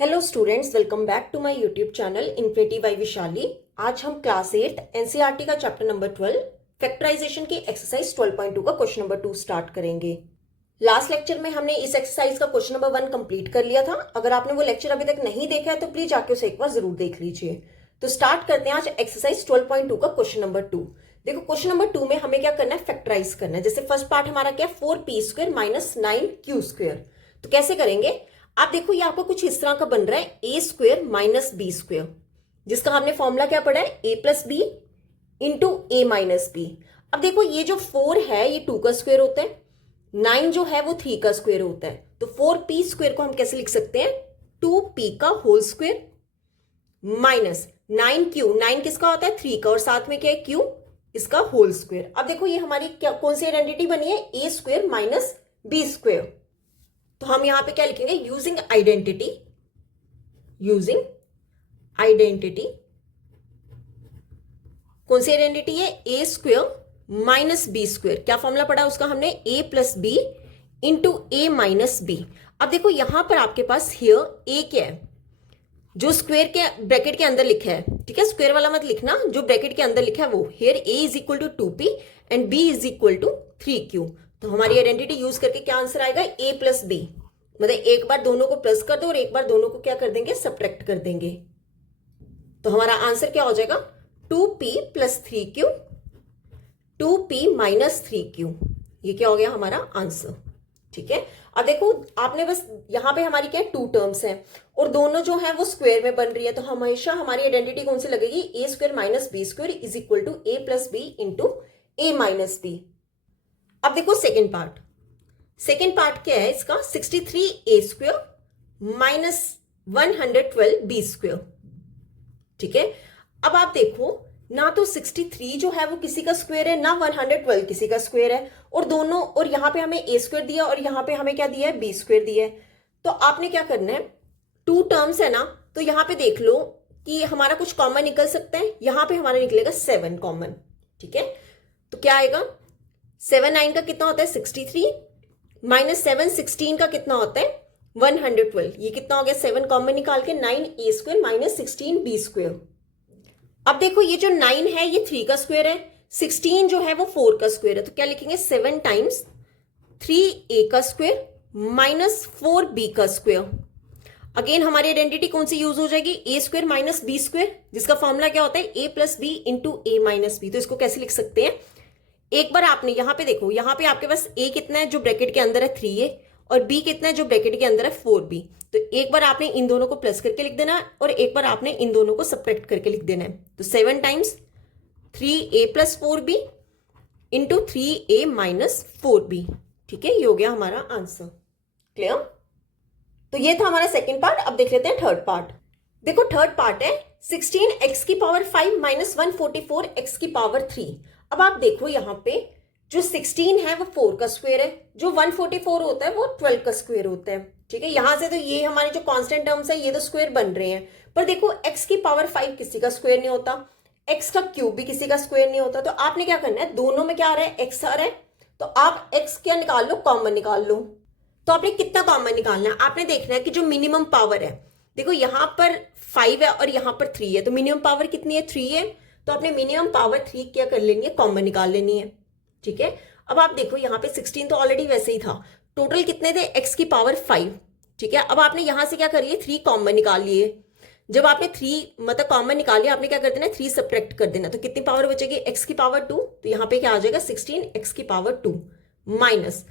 Hello students, welcome back to my YouTube channel infinity by Vishali. आज हम class 8 NCERT का chapter number 12 factorisation की exercise 12.2 का question number 2 start करेंगे। Last lecture में हमने इस एक्सरसाइज का क्वेश्चन नंबर 1 कंप्लीट कर लिया था। अगर आपने वो लेक्चर अभी तक नहीं देखा है तो प्लीज जाके उसे एक बार जरूर देख लीजिए। तो स्टार्ट करते हैं आज एक्सरसाइज 12.2 का क्वेश्चन नंबर 2। देखो क्वेश्चन नंबर 2 में हमें क्या करना है, फैक्टराइज करना है। जैसे फर्स्ट पार्ट हमारा क्या है, 4p² माइनस 9q²। तो कैसे करेंगे, आप देखो ये आपको कुछ इस तरह का बन रहा है, a² माइनस b², जिसका हमने फॉर्मूला क्या पढ़ा है, a plus B into a minus B. अब देखो ये जो 4 है ये 2 का स्क्वायर होता है, 9 जो है वो 3 का स्क्वायर होता है। तो 4p² को हम कैसे लिख सकते हैं, 2p का होल स्क्वायर माइनस 9q, 9 किसका होता है, 3 का, और साथ में क्या है, q इसका होल स्क्वायर। अब देखो ये हमारी क्या कौन सी आइडेंटिटी बनी है, a² माइनस b²। तो हम यहां पे क्या लिखेंगे, यूजिंग आइडेंटिटी कौन सी आइडेंटिटी है, a² माइनस b²। क्या फॉर्मूला पढ़ा उसका हमने, a plus B into a minus B. अब देखो यहां पर आपके पास हियर a क्या है, जो स्क्वायर के ब्रैकेट के अंदर लिखा है, ठीक है, स्क्वायर वाला मत लिखना, जो ब्रैकेट के अंदर लिखा है वो। Here a is equal to 2p and b is equal to 3q। तो हमारी आइडेंटिटी यूज करके क्या आंसर आएगा, a प्लस बी, मतलब एक बार दोनों को प्लस कर दो और एक बार दोनों को क्या कर देंगे, सब्ट्रैक्ट कर देंगे। तो हमारा आंसर क्या हो जाएगा, 2p plus 3q, 2p minus 3q। ये क्या हो गया हमारा आंसर, ठीक है। अब देखो आपने बस यहां पे हमारी क्या है, 2 टर्म्स हैं और दोनों जो है वो स्क्वायर में बन रही है। तो हमेशा हमारी आइडेंटिटी कौन सी लगेगी, a² minus b² is equal to a plus B into a minus B. अब देखो सेकेंड पार्ट क्या है इसका, 63a² माइनस 112b², ठीक है। अब आप देखो ना तो 63 जो है वो किसी का स्क्वायर है, ना 112 किसी का स्क्वायर है, और दोनों, और यहां पे हमें a² दिया और यहां पे हमें क्या दिया है, b² दिया है। तो आपने क्या करना है, 2 टर्म्स है ना, तो यहां पे देख लो कि हमारा कुछ कॉमन निकल सकता है। यहां पे हमारा निकलेगा 7 कॉमन, ठीक है। तो क्या आएगा, 7 9 का कितना होता है, 63 माइनस 7 16 का कितना होता है, 112। ये कितना हो गया, 7 कॉमन निकाल के 9a² माइनस 16b²। अब देखो ये जो 9 है ये 3 का स्क्वायर है, 16 जो है वो 4 का स्क्वायर है। तो क्या लिखेंगे, 7 टाइम्स 3a का स्क्वायर माइनस 4b का स्क्वायर। अगेन हमारी आइडेंटिटी कौन सी यूज हो जाएगी, a² माइनस b², जिसका फॉर्मूला क्या होता है, a plus B into a minus B. तो इसको कैसे लिख सकते हैं, एक बार आपने यहां पे देखो, यहां पे आपके पास a कितना है जो ब्रैकेट के अंदर है 3a, और b कितना है जो ब्रैकेट के अंदर है 4b। तो एक बार आपने इन दोनों को प्लस करके लिख देना है और एक बार आपने इन दोनों को सब्ट्रैक्ट करके लिख देना है। तो 7 times 3a plus 4b into 3a minus 4b, ठीक है। ये हो गया हमारा आंसर, क्लियर। तो ये था हमारा सेकेंड पार्ट। अब देख लेते हैं थर्ड पार्ट। देखो थर्ड पार्ट है 16x की पावर 5 माइनस 144x की पावर 3। अब आप देखो यहां पे जो 16 है वो 4 का स्क्वायर है, जो 144 होता है वो 12 का स्क्वायर होता है, ठीक है। यहां से तो ये हमारे जो कांस्टेंट टर्म्स है ये तो स्क्वायर बन रहे हैं, पर देखो x की पावर 5 किसी का स्क्वायर नहीं होता, x का क्यूब भी किसी का स्क्वायर नहीं होता। तो आपने क्या करना है, दोनों में क्या आ रहा है, x आ रहा है, तो आप x क्या निकाल लो, कॉमन निकाल लो। तो आपने कितना कॉमन निकालना है, आपने देखना है कि जो मिनिमम पावर है, देखो यहां पर 5 है और यहां पर 3 है, तो मिनिमम पावर कितनी है, 3 है। तो आपने मिनिमम पावर 3 क्या कर लेनी है, कॉमन निकाल लेनी है, ठीक है। अब आप देखो यहाँ पे 16 तो ऑलरेडी वैसे ही था, टोटल कितने थे, x की पावर 5, ठीक है। अब आपने यहां से क्या कर लिए, 3 कॉमन निकाल लिए। जब आपने 3 मतलब कॉमन निकाल लिया, आपने क्या कर देना, 3 सब्ट्रैक्ट कर देना। तो कितनी पावर बचेगी, x की पावर 2। तो यहाँ पे क्या आ जाएगा, 16x की पावर 2 माइनस,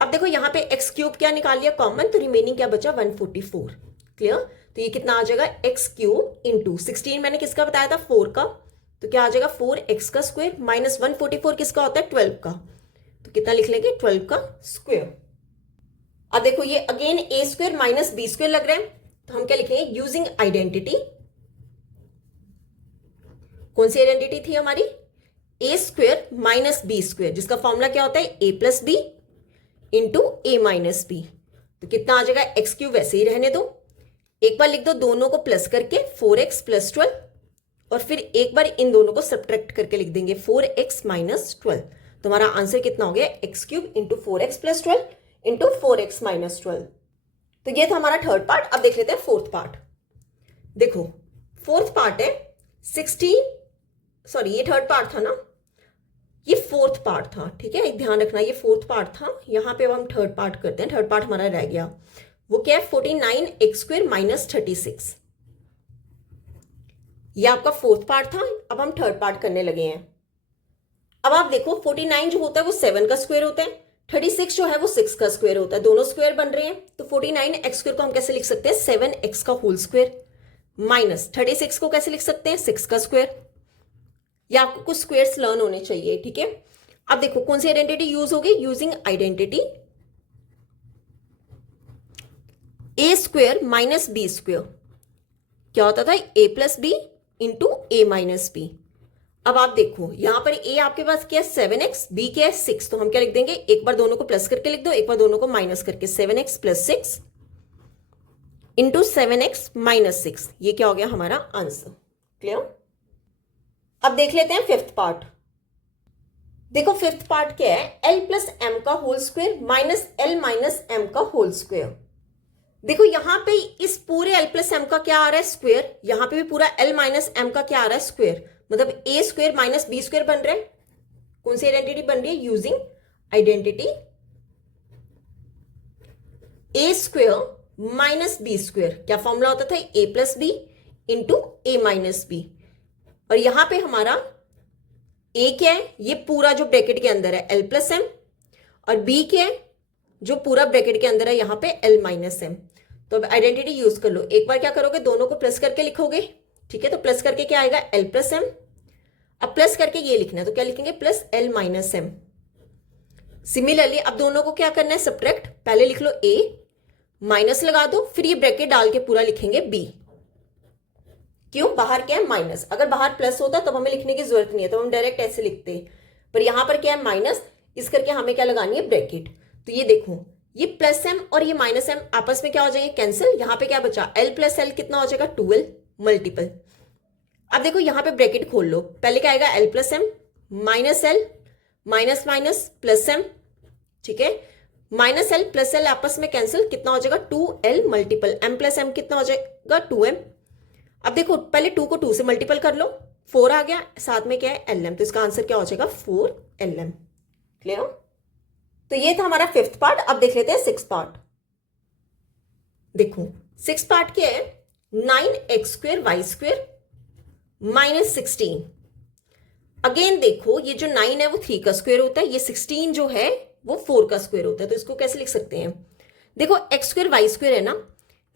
अब देखो यहाँ पे एक्स क्यूब क्या निकाल लिया कॉमन, तो रिमेनिंग क्या बचा, 144, क्लियर। तो ये कितना आ जाएगा, एक्स क्यूब इंटू 16 मैंने किसका बताया था, 4 का, तो क्या आ जाएगा 4x का स्क्वायर माइनस 144 किसका होता है, 12 का। तो कितना लिख लेंगे, 12 का स्क्वायर। अब देखो ये अगेन a² माइनस b² लग रहा है, तो हम क्या लिखेंगे, यूजिंग आइडेंटिटी, कौन सी आइडेंटिटी थी हमारी, a² माइनस b², जिसका फॉर्मूला क्या होता है, a plus B into a minus B. तो कितना आ जाएगा, एक्स क्यूब वैसे ही रहने दो, एक बार लिख दो दोनों को प्लस करके 4x प्लस 12, और फिर एक बार इन दोनों को सब्ट्रैक्ट करके लिख देंगे 4x माइनस 12। तो हमारा आंसर कितना हो गया, x cube into 4x plus 12 into 4x minus 12, तो ये था हमारा थर्ड पार्ट। अब देख लेते हैं फोर्थ पार्ट। देखो फोर्थ पार्ट है 16, सॉरी ये थर्ड पार्ट था ना, ये फोर्थ पार्ट था, ठीक है, ध्यान रखना ये फोर्थ पार्ट था। यहां पे अब हम थर्ड पार्ट करते हैं। थर्ड पार्ट हमारा रह गया, वो क्या है 49x² माइनस 36। ये आपका फोर्थ पार्ट था। अब हम थर्ड पार्ट करने लगे हैं। अब आप देखो 49 जो होता है वो 7 का स्क्वायर होता है, 36 जो है वो 6 का स्क्वायर होता है, दोनों स्क्वायर बन रहे हैं। तो 49x² को हम कैसे लिख सकते हैं 7x का होल स्क्वायर, माइनस 36 को कैसे लिख सकते हैं 6 का स्क्वायर। या आपको कुछ स्क्वायर्स लर्न होने चाहिए, ठीक है। अब देखो कौन सी आइडेंटिटी यूज होगी, using identity a² minus b²। क्या होता था a+b into a minus b। अब आप देखो यहां पर a आपके पास क्या है 7x, b क्या है 6, तो हम क्या लिख देंगे, एक बार दोनों को प्लस करके लिख दो, एक बार दोनों को माइनस करके, 7x + 6 इंटू 7x माइनस 6। ये क्या हो गया हमारा आंसर। क्लियर। अब देख लेते हैं फिफ्थ पार्ट। देखो फिफ्थ पार्ट क्या है, l+m का whole square minus l minus m का होल स्क्वायर। देखो यहां पे इस पूरे l+m का क्या आ रहा है स्क्वायर, यहां पे भी पूरा l माइनस m का क्या आ रहा है स्क्वायर, मतलब a² माइनस b² बन रहा है। कौन सी आइडेंटिटी बन रही है, using identity a² minus b²। क्या फॉर्मूला होता था a+b into a minus b। और यहां पे हमारा a क्या है, ये पूरा जो ब्रैकेट के अंदर है l+m, और b क्या है जो पूरा ब्रैकेट के अंदर है यहां पे l माइनस m। तो अब आइडेंटिटी यूज कर लो, एक बार क्या करोगे दोनों को प्लस करके लिखोगे, ठीक है। तो प्लस करके क्या आएगा l+m, अब प्लस करके ये लिखना है तो क्या लिखेंगे plus l minus m। Similarly अब दोनों को क्या करना है सब्ट्रैक्ट, पहले लिख लो a, माइनस लगा दो, फिर ये ब्रैकेट डाल के पूरा लिखेंगे b। क्यों, बाहर क्या है माइनस, अगर बाहर प्लस होता तब हमें लिखने की जरूरत नहीं है, तो हम डायरेक्ट ऐसे लिखते, पर यहां पर क्या है माइनस, इस करके हमें क्या लगानी है ब्रैकेट। तो ये देखो ये +m और ये -m आपस में क्या हो जाएंगे कैंसिल, यहां पे क्या बचा l + l कितना हो जाएगा 2l मल्टीपल। अब देखो यहां पे ब्रैकेट खोल लो, पहले क्या आएगा l+m minus l minus minus plus m, ठीक है, माइनस l प्लस l आपस में कैंसिल, कितना हो जाएगा 2l मल्टीपल m + m कितना हो जाएगा 2m। अब देखो पहले 2 को 2 से मल्टीपल कर लो, 4 आ गया, साथ में क्या है lm, तो इसका आंसर क्या हो जाएगा 4lm। क्लियर। तो ये था हमारा फिफ्थ पार्ट। अब देख लेते हैं सिक्स पार्ट। देखो सिक्स पार्ट क्या है 9x² y² माइनस 16। अगेन देखो ये जो 9 है वो 3 का स्क्वायर होता है, ये 16 जो है वो 4 का स्क्वायर होता है। तो इसको कैसे लिख सकते हैं, देखो x² y² है ना,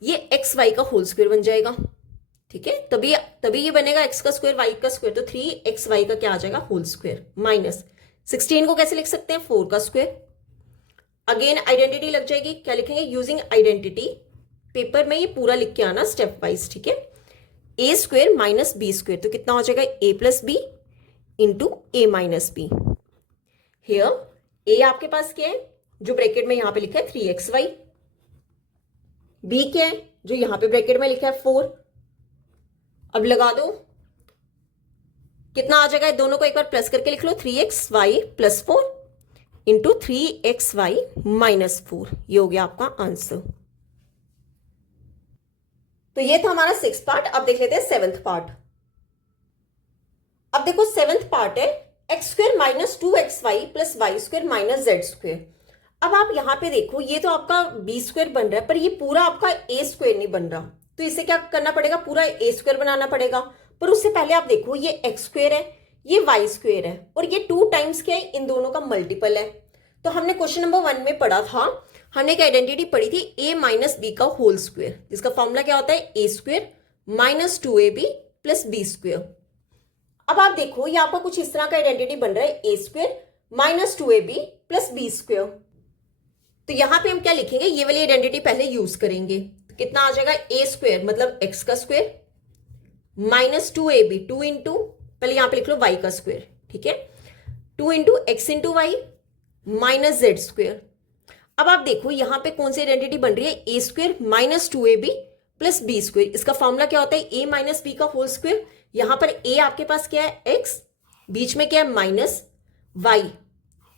ये xy का होल स्क्वायर बन जाएगा, ठीक है, तभी ये बनेगा x का स्क्वायर y का स्क्वायर, तो 3xy का क्या आ जाएगा होल स्क्वायर, माइनस 16 को कैसे लिख सकते हैं 4 का स्क्वायर। अगेन आइडेंटिटी लग जाएगी, क्या लिखेंगे यूजिंग आइडेंटिटी, पेपर में ये पूरा लिख के आना स्टेप वाइज, ठीक है। a² माइनस b², तो कितना हो जाएगा a+b into a minus b। Here a आपके पास क्या है जो ब्रैकेट में यहां पे लिखा है 3xy, b क्या है जो यहां पे ब्रैकेट में लिखा है 4। अब लगा दो कितना आ जाएगा, दोनों को एक बार प्लस करके लिख लो 3xy + 4 इंटू 3xy माइनस 4। ये हो गया आपका आंसर। तो ये था हमारा सिक्स पार्ट। अब देख लेते हैं सेवेंथ पार्ट। अब देखो सेवेंथ पार्ट है x² minus 2xy + y² minus z²। अब आप यहां पे देखो ये तो आपका b² बन रहा है, पर ये पूरा आपका a² नहीं बन रहा, तो इसे क्या करना पड़ेगा पूरा a² बनाना पड़ेगा। पर उससे पहले आप देखो ये x² है ये y² है और ये 2 टाइम्स क्या है इन दोनों का मल्टीपल है। तो हमने क्वेश्चन नंबर 1 में पढ़ा था, हमने एक आइडेंटिटी पढ़ी थी a माइनस b का होल स्क्वायर, जिसका फॉर्मूला क्या होता है a² minus 2ab plus b²। अब आप देखो ये आपका कुछ इस तरह का आइडेंटिटी बन रहा है a² minus 2ab plus b²। तो यहां पे हम क्या लिखेंगे, ये वाली आइडेंटिटी पहले यूज करेंगे, तो कितना आ जाएगा a² मतलब x का स्क्वायर माइनस 2ab 2 इंटू, पहले यहां पे लिख लो y का स्क्वायर, ठीक है, 2 into x into Y minus z²। अब आप देखो यहां पे कौन सी आइडेंटिटी बन रही है a² minus 2ab plus b²। इसका फॉर्मूला क्या होता है a माइनस b का होल स्क्वायर। यहां पर a आपके पास क्या है x, बीच में क्या है माइनस y,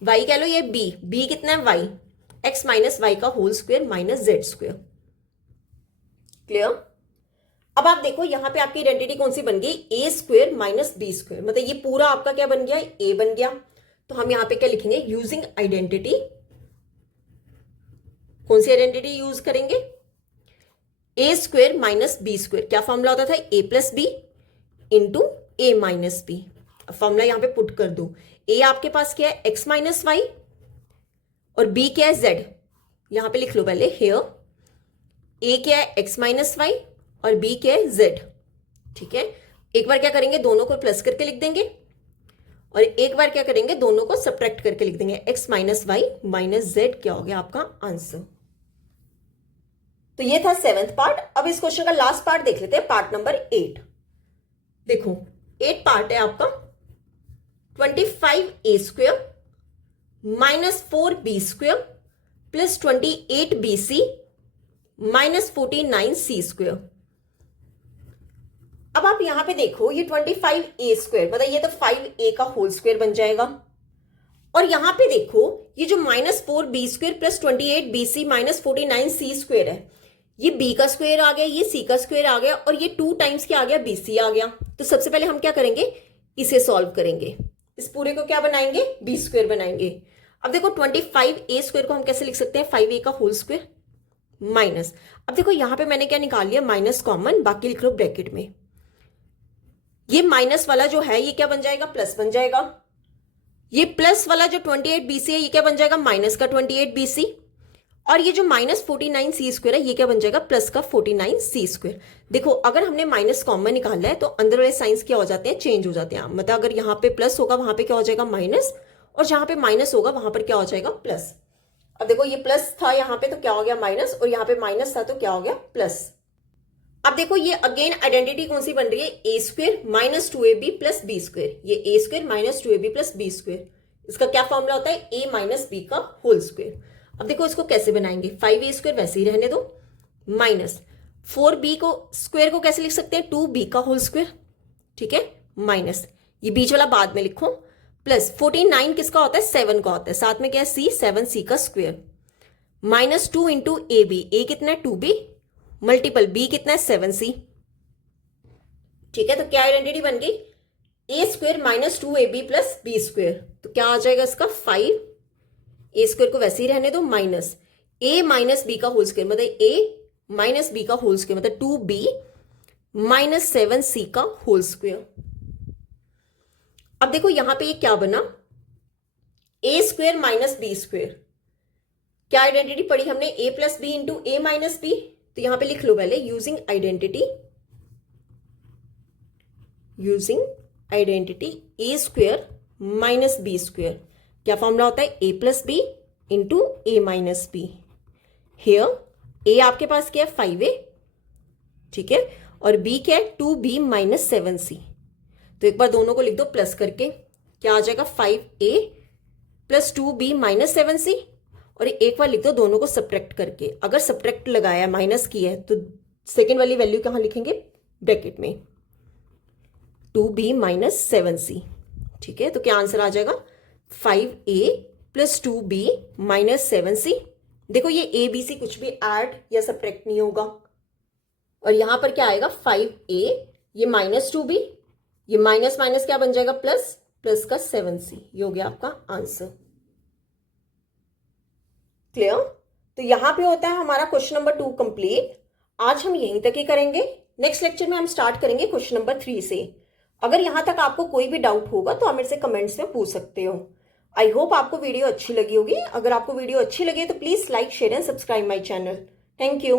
y कह लो ये b कितना है y, x माइनस y का whole square minus z²। Clear. अब आप देखो यहां पे आपकी आइडेंटिटी कौन सी बन गई, a square minus b square, मतलब ये पूरा आपका क्या बन गया, ए बन गया। तो हम यहां पे क्या लिखेंगे, यूजिंग आइडेंटिटी, कौन सी आइडेंटिटी यूज करेंगे, ए स्क्वेयर माइनस बी स्क्वेयर। क्या फॉर्मूला होता था, ए plus B into a minus B. Formula यहां पे पुट कर दो, ए आपके पास क्या है, एक्स माइनस वाई, और बी क्या है, जेड। यहां पे लिख लो पहले, हेयर ए क्या है, एक्स माइनस वाई, और बी क्या है, जेड। ठीक है, एक बार क्या करेंगे, दोनों को प्लस करके लिख देंगे, और एक बार क्या करेंगे, दोनों को सब्ट्रैक्ट करके लिख देंगे, X minus Y minus Z. क्या हो गया आपका आंसर। तो ये था 7th पार्ट। अब इस क्वेश्चन का लास्ट पार्ट देख लेते हैं, पार्ट नंबर 8। देखो 8 पार्ट है आपका, 25a square minus 4b square plus 28bc minus 49c square. अब आप यहां पे देखो, ये 25a स्क्वेयर मतलब ये तो 5a का होल स्क्वेयर बन जाएगा, और यहां पे देखो ये जो minus 4b square plus 28bc minus 49c square है, ये b का स्क्वेयर आ गया, ये c का स्क्वेयर आ गया, और ये 2 टाइम्स क्या आ गया, bc आ गया। तो सबसे पहले हम क्या करेंगे, इसे सॉल्व करेंगे, इस पूरे को क्या बनाएंगे, b स्क्वेयर बनाएंगे। अब देखो 25a स्क्वेयर को हम कैसे लिख सकते हैं, 5a का होल स्क्वेयर माइनस, अब देखो यहां पे मैंने क्या निकाल लिया, माइनस कॉमन, बाकी लिख लो ब्रैकेट में। ये माइनस वाला जो है ये क्या बन जाएगा, प्लस बन जाएगा। ये प्लस वाला जो 28bc है ये क्या बन जाएगा, माइनस का 28bc, और ये जो माइनस 49c स्क्वेयर है ये क्या बन जाएगा, प्लस का 49c स्क्वेयर। देखो अगर हमने माइनस कॉमन निकाला है तो अंदर वाले साइंस क्या हो जाते हैं, चेंज हो जाते हैं। मतलब अगर यहाँ पे प्लस होगा वहां पे क्या हो जाएगा, माइनस, और जहां पे माइनस होगा वहां पर क्या हो जाएगा, प्लस। अब देखो ये प्लस था यहाँ पे तो क्या हो गया, माइनस, और यहाँ पे माइनस था तो क्या हो गया, प्लस। अब देखो ये अगेन आइडेंटिटी कौन सी बन रही है, a square minus 2ab plus b square. ये a square minus 2ab plus b square, इसका क्या फॉर्मूला होता है, ए माइनस बी का होल स्क्वेयर। अब देखो इसको कैसे बनाएंगे, 5a स्क्वेयर वैसे ही रहने दो, माइनस 4b को स्क्वेयर को कैसे लिख सकते हैं, 2b का होल स्क्वेयर। ठीक है, माइनस ये बीच वाला बाद में लिखो, प्लस 49 किसका होता है, 7 का होता है, साथ में क्या है c, 7c का square, minus 2 into a b, a कितना है 2b, मल्टीपल बी कितना है 7c। ठीक है, तो क्या आइडेंटिटी बन गई, a square minus 2ab plus b square. तो क्या आ जाएगा इसका 5, ए स्क्वेयर को वैसे ही रहने दो, माइनस ए माइनस बी का होल स्क्वेयर, मतलब ए माइनस बी का होल स्क्वेयर मतलब 2b माइनस 7c का होल स्क्वेयर। अब देखो यहां पे ये क्या बना, a square minus b square. क्या आइडेंटिटी पढ़ी हमने, a plus B into a minus B. तो यहां पे लिख लो पहले, using identity, using identity a square minus b square. क्या फॉर्मूला होता है, a plus B into a minus b. Here a आपके पास क्या है 5a, ठीक है, और b क्या है 2b माइनस 7c। तो एक बार दोनों को लिख दो प्लस करके, क्या आ जाएगा 5a plus 2b minus 7c, और एक बार लिख दो दोनों को सब्ट्रैक्ट करके। अगर सब्ट्रैक्ट लगाया माइनस की है तो सेकेंड वाली वैल्यू कहां लिखेंगे, ब्रैकेट में, 2b माइनस 7c। ठीक है, तो क्या आंसर आ जाएगा 5a plus 2b minus 7c। देखो ये a b c कुछ भी ऐड या सब्ट्रैक्ट नहीं होगा, और यहां पर क्या आएगा 5a, ये माइनस 2b, ये माइनस माइनस क्या बन जाएगा, प्लस, प्लस का 7c। ये हो गया आपका आंसर। क्लियर। तो यहां पे होता है हमारा क्वेश्चन नंबर 2 कंप्लीट। आज हम यहीं तक ही करेंगे, नेक्स्ट लेक्चर में हम स्टार्ट करेंगे क्वेश्चन नंबर 3 से। अगर यहां तक आपको कोई भी डाउट होगा तो आप मेरे से कमेंट्स में पूछ सकते हो। आई होप आपको वीडियो अच्छी लगी होगी। अगर आपको वीडियो अच्छी लगे तो please like, share and subscribe my channel. Thank you.